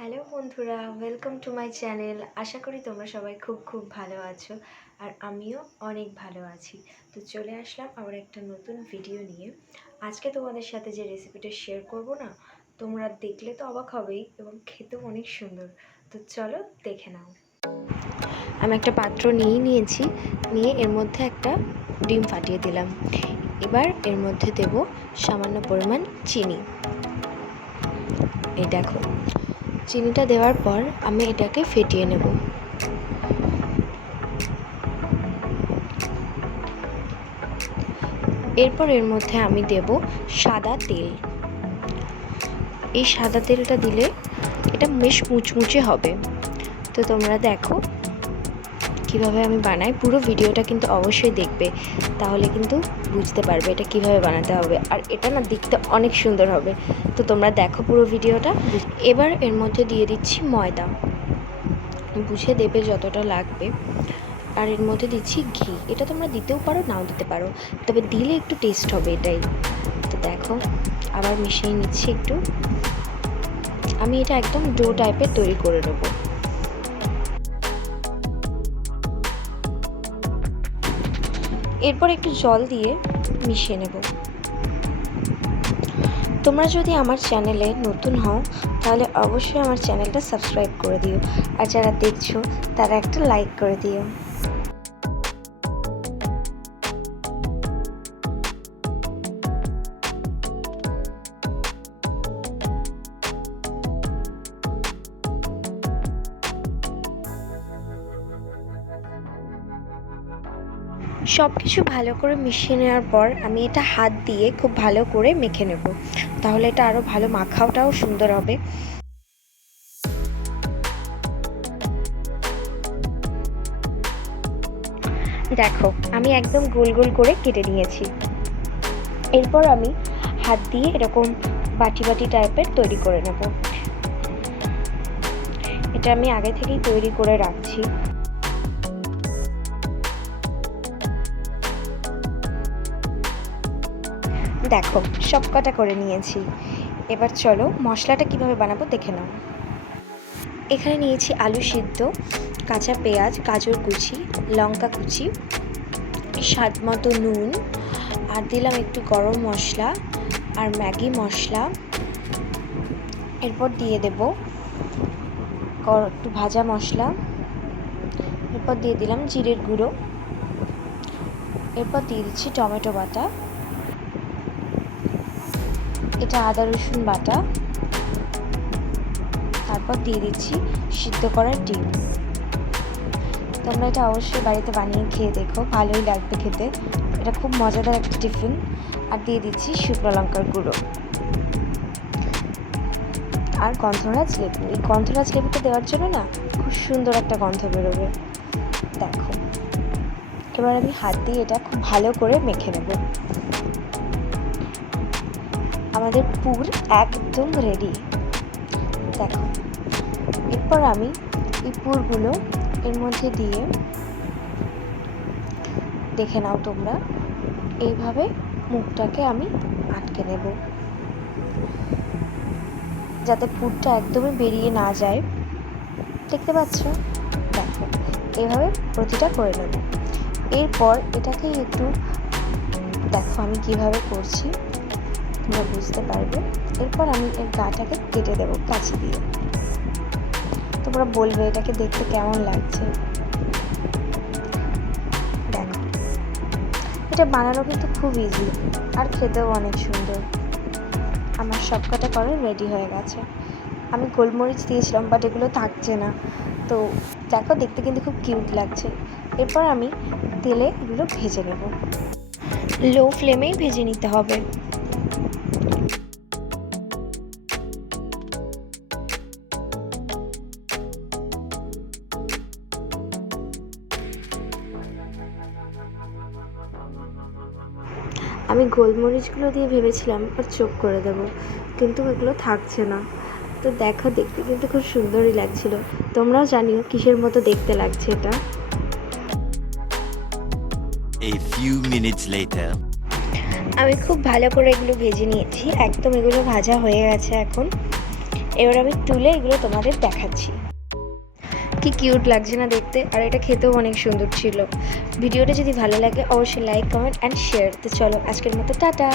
Hello বন্ধুরা, welcome to my channel. আশা করি তোমরা সবাই খুব ভালো আছো আর আমিও অনেক ভালো আছি। তো চলে আসলাম আবার একটা নতুন ভিডিও নিয়ে। আজকে তোমাদের সাথে যে রেসিপিটা শেয়ার করব না, তোমরা দেখলে তো অবাক হবেই এবং খেতেও অনেক সুন্দর। তো চলো দেখে নাও। আমি একটা পাত্র নিয়েছি, নিয়ে এর মধ্যে একটা ডিম ফাটিয়ে দিলাম। এবার এর মধ্যে দেব সামান্য পরিমাণ চিনি। এই দেখো, চিনিটা দেওয়ার পর আমি এটাকে ফেটিয়ে নেব। এরপর এর মধ্যে আমি দেব সাদা তেল। এই সাদা তেলটা দিলে এটা বেশ মুচমুচে হবে। তো তোমরা দেখো কিভাবে আমি বানাই, পুরো ভিডিওটা কিন্তু অবশ্যই দেখবে, তাহলে কিন্তু বুঝতে পারবে এটা কিভাবে বানাতে হবে। আর এটা না দেখতে অনেক সুন্দর হবে। তো তোমরা দেখো পুরো ভিডিওটা। এবার এর মধ্যে দিয়ে দিচ্ছি ময়দা, বুঝে দেবে যতটা লাগবে। আর এর মধ্যে দিচ্ছি ঘি। এটা তোমরা দিতেও পারো, নাও দিতে পারো, তবে দিলে একটু টেস্ট হবে এটাই। তো দেখো আবার মিশিয়ে নিচ্ছি একটু। আমি এটা একদম ডো টাইপের তৈরি করে নেব। এরপর একটু জল দিয়ে মিশিয়ে নেব। তোমরা যদি আমার চ্যানেলে নতুন হও তাহলে অবশ্যই আমার চ্যানেলটা সাবস্ক্রাইব করে দিও, আর যারা দেখছো তারা একটা লাইক করে দিও। সব কিছু ভালো করে মিশিয়ে নেওয়ার পর আমি এটা হাত দিয়ে খুব ভালো করে মেখে নেব, তাহলে এটা আরও ভালো মাখাটাও সুন্দর হবে। দেখো আমি একদম গোল গোল করে কেটে নিয়েছি। এরপর আমি হাত দিয়ে এরকম বাটি টাইপের তৈরি করে নেব। এটা আমি আগে থেকেই তৈরি করে রাখছি। দেখো সব কটা করে নিয়েছি। এবার চলো মশলাটা কিভাবে বানাবো দেখে নাও। এখানে নিয়েছি আলু সিদ্ধ, কাঁচা পেঁয়াজ, গাজর কুচি, লঙ্কা কুচি, স্বাদ মতো নুন, আর দিলাম একটু গরম মশলা আর ম্যাগি মশলা। এরপর দিয়ে দেব একটু ভাজা মশলা। এরপর দিয়ে দিলাম জিরের গুঁড়ো। এরপর দিয়ে দিচ্ছি টমেটো বাটা, এটা আদা রসুন বাটা। তারপর দিয়ে দিচ্ছি সিদ্ধ করা ডিম। তোমরা এটা অবশ্যই বাড়িতে বানিয়ে খেয়ে দেখো, ভালোই লাগবে খেতে। এটা খুব মজাদার একটা টিফিন। আর দিয়ে দিচ্ছি শুকনো লঙ্কার গুঁড়ো আর গন্ধরাজ লেবু। এই গন্ধরাজ লেবুটা দেওয়ার জন্য না খুব সুন্দর একটা গন্ধ বেরোবে। দেখো এবার আমি হাত দিয়ে এটা খুব ভালো করে মেখে নেব। আমাদের পুর একদম রেডি। দেখো এরপর আমি এই পুরগুলো এর মধ্যে দিয়ে, দেখে নাও তোমরা, এইভাবে মুখটাকে আমি আটকে নেব যাতে পুরটা একদমই বেরিয়ে না যায়। দেখতে পাচ্ছ? দেখো এইভাবে প্রতিটা করে নেব। এরপর এটাকে একটু দেখো আমি কিভাবে করছি, তোমরা বুঝতে পারবে। এরপর আমি এর গাটাকে কেটে দেবো কাঁচি দিয়ে। তোমরা বলবে এটাকে দেখতে কেমন লাগছে। দেখো এটা বানানো কিন্তু খুব ইজি আর খেতেও অনেক সুন্দর। আমার সব কটা করা রেডি হয়ে গেছে। আমি গোলমরিচ দিয়েছিলাম বাট এগুলো থাকছে না। তো দেখো দেখতে কিন্তু খুব কিউট লাগছে। এরপর আমি তেলে এগুলো ভেজে নেব, লো ফ্লেমেই ভেজে নিতে হবে। আমি গোলমরিচগুলো দিয়ে ভেবেছিলাম আর চোখ করে দেবো, কিন্তু এগুলো থাকছে না। তো দেখো দেখতে কিন্তু খুব সুন্দরই লাগছিল। তোমরাও জানিও কিসের মতো দেখতে লাগছে এটা। A few minutes later. আমি খুব ভালো করে এগুলো ভেজে নিয়েছি, একদম এগুলো ভাজা হয়ে গেছে এখন। এবার আমি তুলে এগুলো তোমাদের দেখাচ্ছি। কি কিউট লাগছে না দেখতে, আর এটা খেতেও অনেক সুন্দর ছিল। ভিডিওটা যদি ভালো লাগে অবশ্যই লাইক, কমেন্ট অ্যান্ড শেয়ার। তো চলো আজকের মতো টাটা।